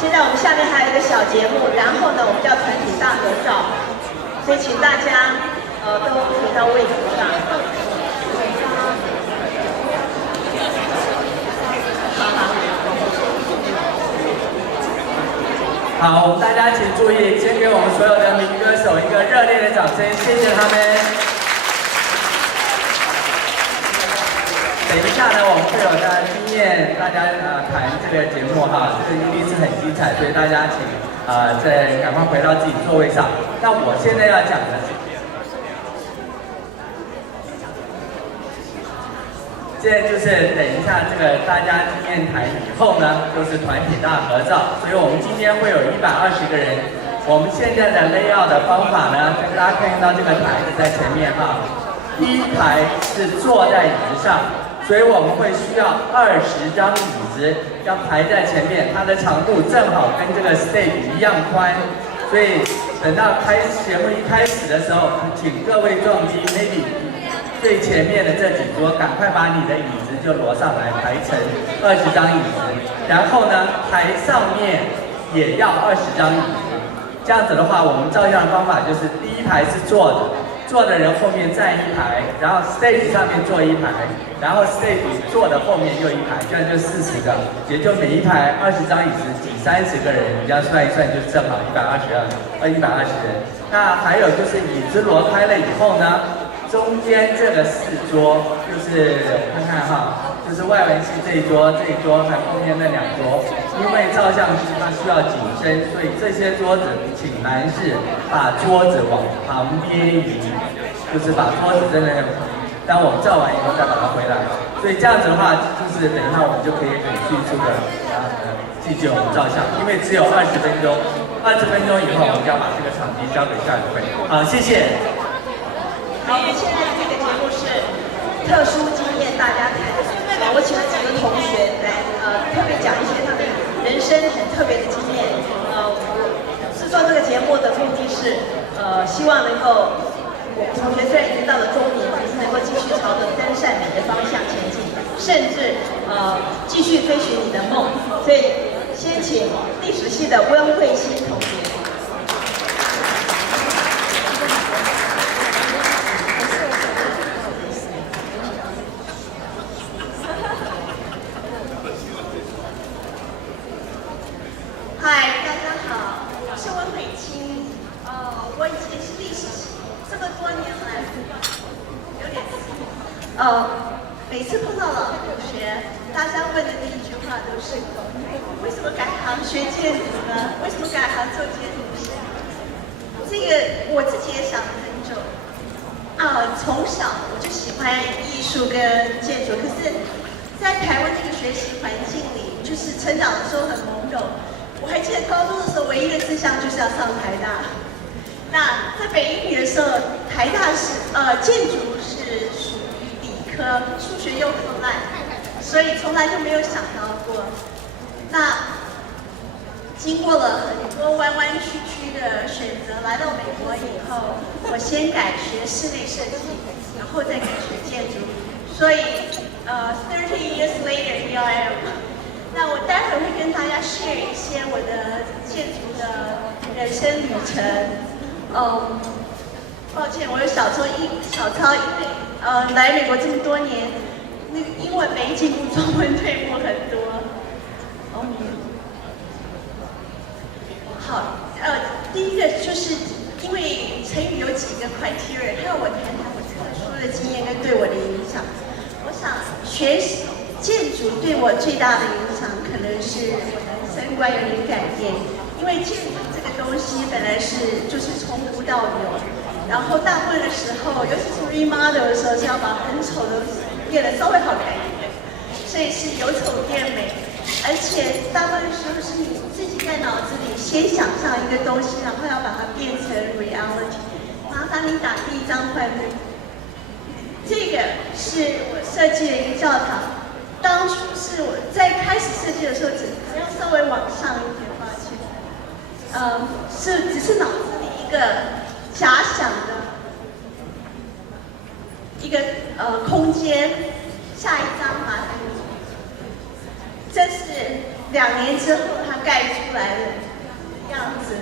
现在我们下面还有一个小节目，然后呢，我们叫团体大合照，所以请大家都回到位置上。好，我们大家请注意，先给我们所有的民歌手一个热烈的掌声，谢谢他们。等一下呢，我们会有的经验，大家谈这个节目哈，这个一定是很精彩，所以大家请再赶快回到自己座位上。那我现在要讲的是，现在就是等一下这个大家经验谈以后呢，就是团体大合照，所以我们今天会有120个人。我们现在的 layout 的方法呢，大家看到这个台子在前面哈，第一排是坐在椅子上。所以我们会需要20张椅子要排在前面，它的长度正好跟这个 stage 一样宽。所以等到节目一开始的时候，请各位重击 maybe 最前面的这几桌，赶快把你的椅子就挪上来，排成20张椅子。然后呢，台上面也要20张椅子。这样子的话，我们照相的方法就是第一排是坐的。坐的人后面站一排，然后 stage 上面坐一排，然后 stage 坐的后面又一排，这样就40个，也就每一排20张椅子挤30个人，你这样算一算就正好120人。那还有就是椅子挪开了以后呢，中间这个4桌就是看看哈，就是外文系这一桌和后面那2桌，因为照相师他需要紧身，所以这些桌子请男士把桌子往旁边移，就是把桌子真的当我们照完以后再把它回来。所以这样子的话，就是等一下我们就可以很迅速的记住我们照相，因为只有20分钟，20分钟以后我们就要把这个场地交给下一位。好，谢谢。好，我们现在这个节目是特殊经验大家谈。我请了几个同学来特别讲一些他们人生很特别的经验。制作这个节目的目的是希望能够我们同学虽然已经到了中年，可是能够继续朝着真善美的方向前进，甚至继续追寻你的梦。所以先请历史系的温慧欣同学。每次碰到老同学，大家问的第一句话都是：为什么改行学建筑呢？为什么改行做建筑师？这个我自己也想了很久。从小我就喜欢艺术跟建筑，可是，在台湾这个学习环境里，就是成长的时候很懵懂，我还记得高中的时候，唯一的志向就是要上台大。那在北一女的时候，台大是建筑是属于理科，数学又很烂，所以从来就没有想到过。那经过了很多弯弯曲曲的选择，来到美国以后，我先改学室内设计，然后再改学建筑。所以30 years later here I am。那我待会儿会跟大家 share 一些我的建筑的人生旅程。抱歉，我有小抄，因为来美国这么多年，那个英文没进步，中文退步很多。好，第一个就是因为成语有几个 criteria， 还有我谈谈我特殊的经验跟对我的影响。我想学习建筑对我最大的影响，可能是我的三观有点改变。因为建筑这个东西本来就是从无到有，然后大部分的时候，尤其是 remodel 的时候，是要把很丑的变得稍微好看一点，所以是由丑变美。而且大部分的时候是你自己在脑子里先想象一个东西，然后要把它变成 reality。麻烦你打第一张幻灯。这个是我设计的一个教堂。当初是我在开始设计的时候，只要稍微往上一点，抱歉，只是脑子里一个假想的一个空间。下一张麻烦你。这是2年之后它盖出来的样子。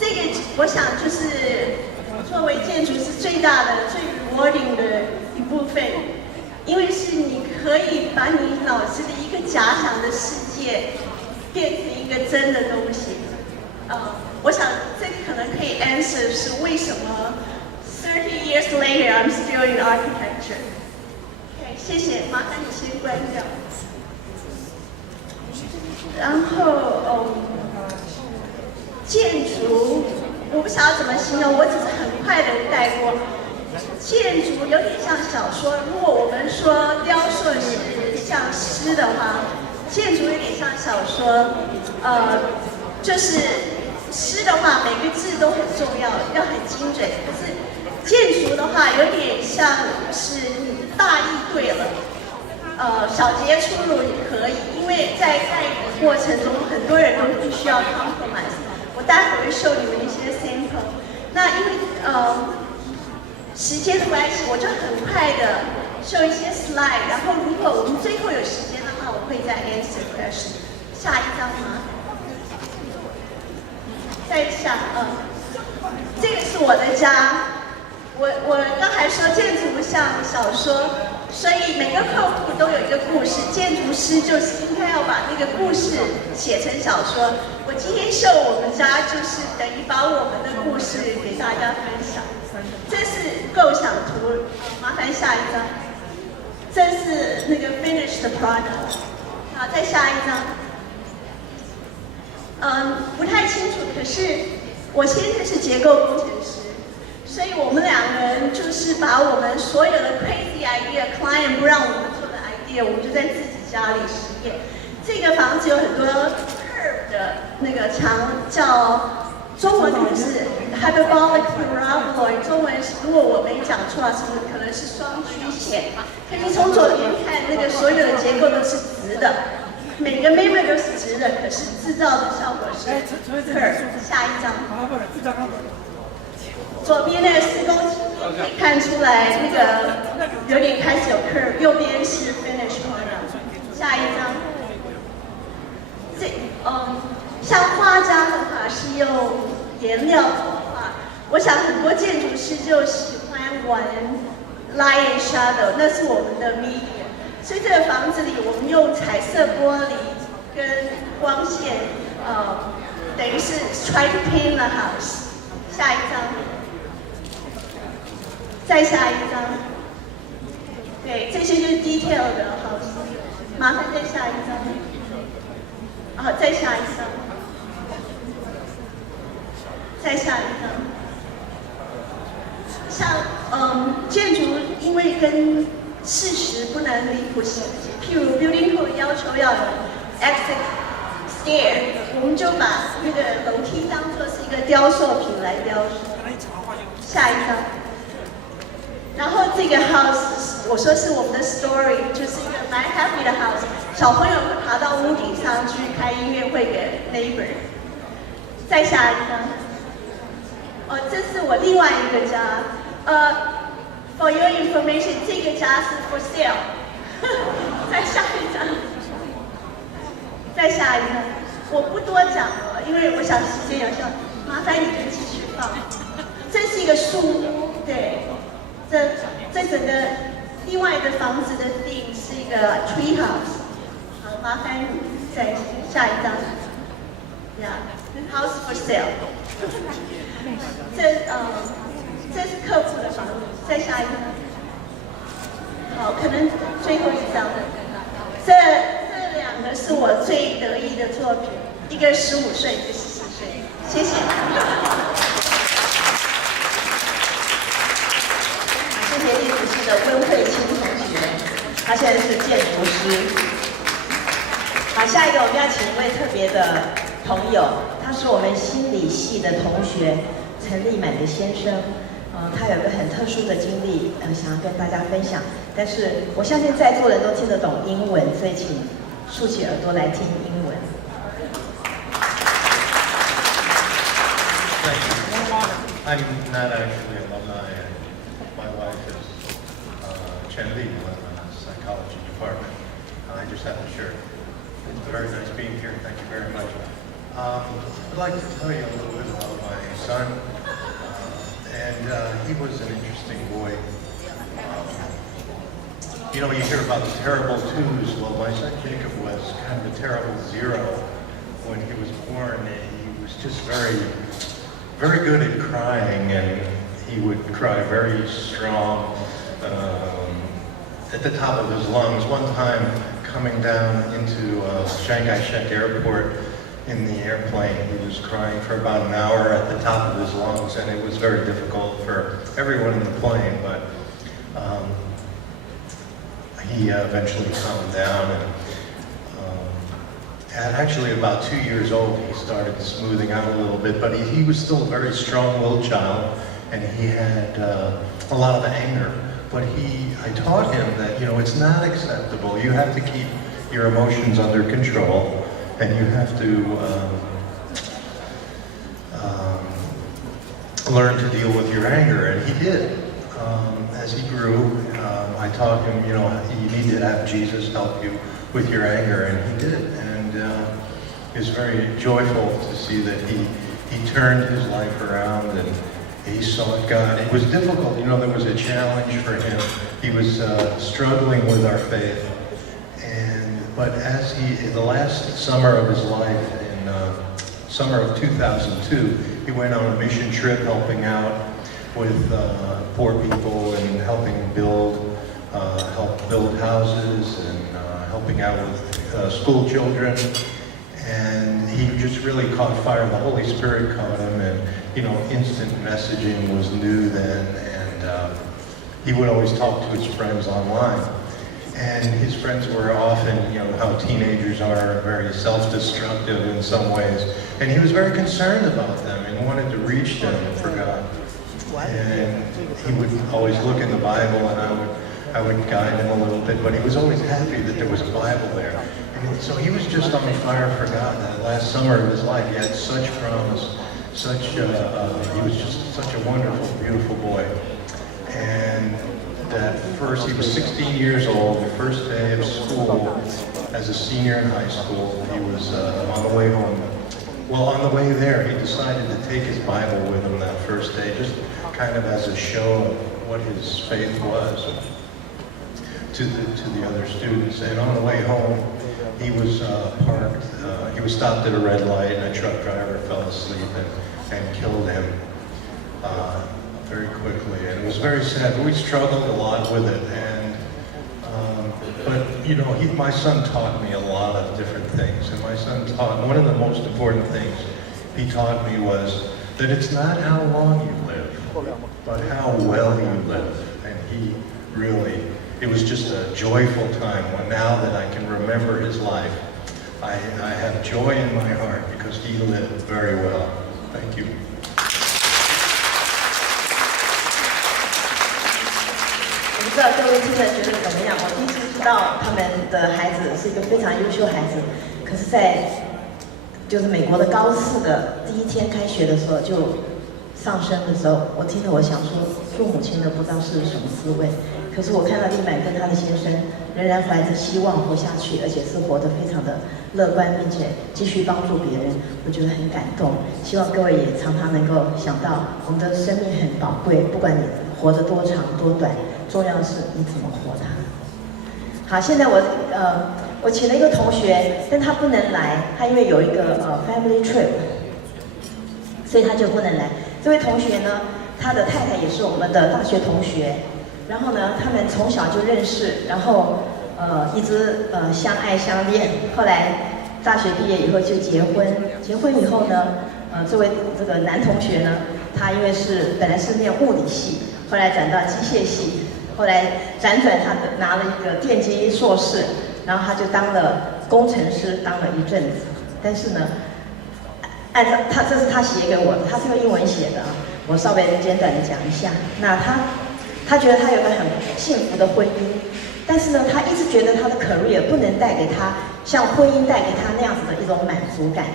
这个我想就是作为建筑师最大的、最 rewarding 的一部分，因为是你可以把你脑子里一个假想的世界变成一个真的东西。我想这个可能可以 answer 是为什么30 years later I'm still in architecture。OK， 谢谢，麻烦你先关掉。然后建筑我不晓得怎么形容，我只是很快的带过。建筑有点像小说，如果我们说雕塑是像诗的话，建筑有点像小说。就是诗的话，每个字都很重要，要很精准。可是建筑的话，有点像是你大意对了。小节出入也可以，因为在盖的过程中，很多人都必须要 compromise。我待会儿会秀你们一些 sample。那因为时间的关系，我就很快的秀一些 slide。然后如果我们最后有时间的话，我会再 answer question。下一张吗？再下，这个是我的家。我刚才说建筑像小说。所以每个客户都有一个故事，建筑师就是应该要把那个故事写成小说。我今天秀我们家就是等于把我们的故事给大家分享。这是构想图，麻烦下一张。这是那个 finished product。好，再下一张。不太清楚，可是我先生是结构工程师。所以我们2个人就是把我们所有的 crazy idea，client 不让我们做的 idea， 我们就在自己家里实验。这个房子有很多 curve 的那个墙，叫中文可能是 hyperbolic paraboloid， 中文是如果我没讲错啊，是不是可能是双曲线？可以从左边看，那个所有的结构都是直的，每个 member 都是直的，可是制造的效果是 curve。下一张。左边那个施工期可以看出来，那个有点开始有 curve， 右边是 finish product。下一张，像画家的话是用颜料作画，我想很多建筑师就喜欢玩 light and shadow， 那是我们的 medium。所以这个房子里我们用彩色玻璃跟光线，等于是 try to paint the house。下一张。再下一张，对，这些就是 detail 的好，麻烦再下一张，好，再下一张，再下一张。像建筑因为跟事实不能离谱，譬如 building code 要求要有 exit stair，我们就把那个楼梯当做是一个雕塑品来雕塑。下一张。然后这个 house， 我说是我们的 story， 就是一个蛮 happy 的 house。小朋友会爬到屋顶上去开音乐会给 neighbor。再下一张。哦，这是我另外一个家。For your information， 这个家是 for sale。再下一张。再下一张。我不多讲了，因为我想时间有限，麻烦你们继续放。这是一个树屋，对。这整个另外的房子的theme是一个 tree house。好，麻烦你再下一张。Yeah，house for sale。这是客户的房子，再下一张。好，可能最后一张的。这两个是我最得意的作品，一个15岁，一个14岁。谢谢。谢谢历史系的温慧清同学，他现在是建筑师。好，下一个我们要请一位特别的朋友，他是我们心理系的同学陈立满的先生。他有个很特殊的经历，想要跟大家分享。但是我相信在座的人都听得懂英文，所以请竖起耳朵来听英文。I'm not actually an alumni. My wife is Chen Li, in the psychology department. I just have to share. It's very nice being here. Thank you very much. I'd like to tell you a little bit about my son. He was an interesting boy. You know, you hear about the terrible twos. Well, my son Jacob was kind of a terrible 0 when he was born. He was just very good at crying, and he would cry very strong at the top of his lungs. One time, coming down into Shanghai Shek Airport in the airplane, he was crying for about an hour at the top of his lungs, and it was very difficult for everyone in the plane, but he eventually calmed down, and at actually about 2 years old, he started smoothing out a little bit, but he was still a very strong-willed child, and he had a lot of anger. But I taught him that, you know, it's not acceptable. You have to keep your emotions under control, and you have to learn to deal with your anger, and he did. As he grew, I taught him, you know, you need to have Jesus help you with your anger, and he did. And it was very joyful to see that he turned his life around and he sought God. It was difficult, you know, there was a challenge for him. He was struggling with our faith. But as the last summer of his life, in summer of 2002, he went on a mission trip helping out with poor people and helping help build houses and helping out with school children. And he just really caught fire. The Holy Spirit caught him, and, you know, instant messaging was new then, and he would always talk to his friends online. And his friends were often, you know, how teenagers are, very self-destructive in some ways. And he was very concerned about them and wanted to reach them for God. And he would always look in the Bible, and I would guide him a little bit, but he was always happy that there was a Bible there. And so he was just on fire for God. That last summer of his life, he had such promise, he was just such a wonderful, beautiful boy. And he was 16 years old, the first day of school, as a senior in high school, he was on the way home. Well, on the way there, he decided to take his Bible with him that first day, just kind of as a show of what his faith was to the other students. And on the way home, he was parked, he was stopped at a red light, and a truck driver fell asleep and killed him very quickly. And it was very sad, but we struggled a lot with it. But, you know, my son taught me a lot of different things. And my son taught, one of the most important things he taught me was that it's not how long you live, but how well you live. And he really, it was just a joyful time now that I can remember his life, I have joy in my heart because he lived very well. Thank you. 我不知道各位听了觉得怎么样？我第一次知道他们的孩子是一个非常优秀孩子，可是就是美国的高4的第一天开学的时候就上升的时候，我听了我想说，做母亲的不知道是什么滋味。可是我看到丽满跟她的先生仍然怀着希望活下去，而且是活得非常的乐观，并且继续帮助别人，我觉得很感动。希望各位也常常能够想到，我们的生命很宝贵，不管你活得多长多短，重要的是你怎么活它。好，现在我请了一个同学，但他不能来，他因为有一个family trip， 所以他就不能来。这位同学呢，他的太太也是我们的大学同学。然后呢，他们从小就认识，然后一直相爱相恋。后来大学毕业以后就结婚，结婚以后呢，这个男同学呢，他因为本来是念物理系，后来转到机械系，后来辗转他拿了一个电机硕士，然后他就当了工程师，当了一阵子。但是呢，按照这是他写给我的，他是用英文写的啊，我稍微简短的讲一下。那他觉得他有个很幸福的婚姻，但是呢，他一直觉得他的 career 不能带给他像婚姻带给他那样子的一种满足感，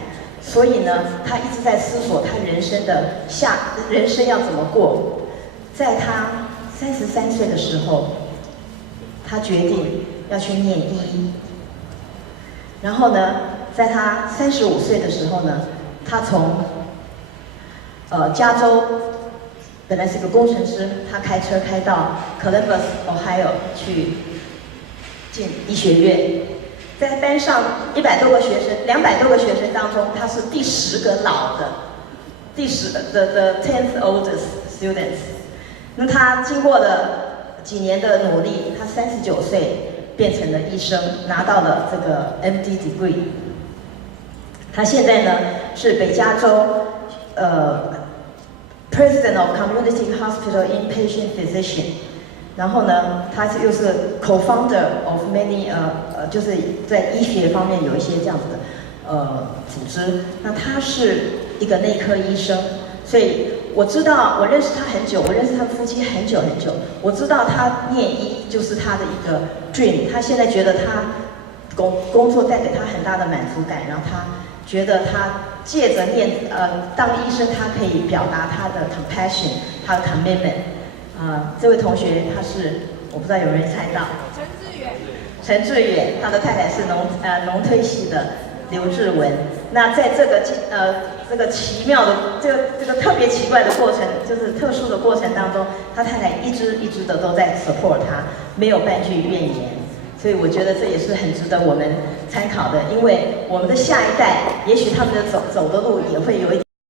所以呢，他一直在思索他人生要怎么过。在他33岁的时候，他决定要去念医。然后呢，在他35岁的时候呢，他从加州。本来是个工程师，他开车开到 Columbus Ohio 去进医学院，在班上100多个学生，200多个学生当中，他是第10个老的，the 10th oldest students。那他经过了几年的努力，他39岁变成了医生，拿到了这个 MD degree。他现在呢是北加州President of Community Hospital Inpatient Physician， 然后呢，他又是 Co-founder of many 就是在医学方面有一些这样子的组织。那他是一个内科医生，所以我认识他很久，我认识他夫妻很久很久。我知道他念医就是他的一个 dream， 他现在觉得他工作带给他很大的满足感，然后他觉得他借着当医生，他可以表达他的 compassion， 他的 commitment。这位同学他是，我不知道有没有人猜到，陈志远，他的太太是农推系的刘志文。那在这个奇妙的这个特别奇怪的过程，就是特殊的过程当中，他太太一直的都在 support 他，没有半句怨言。所以我觉得这也是很值得我们参考的，因为我们的下一代，也许他们的走的路也会有一点。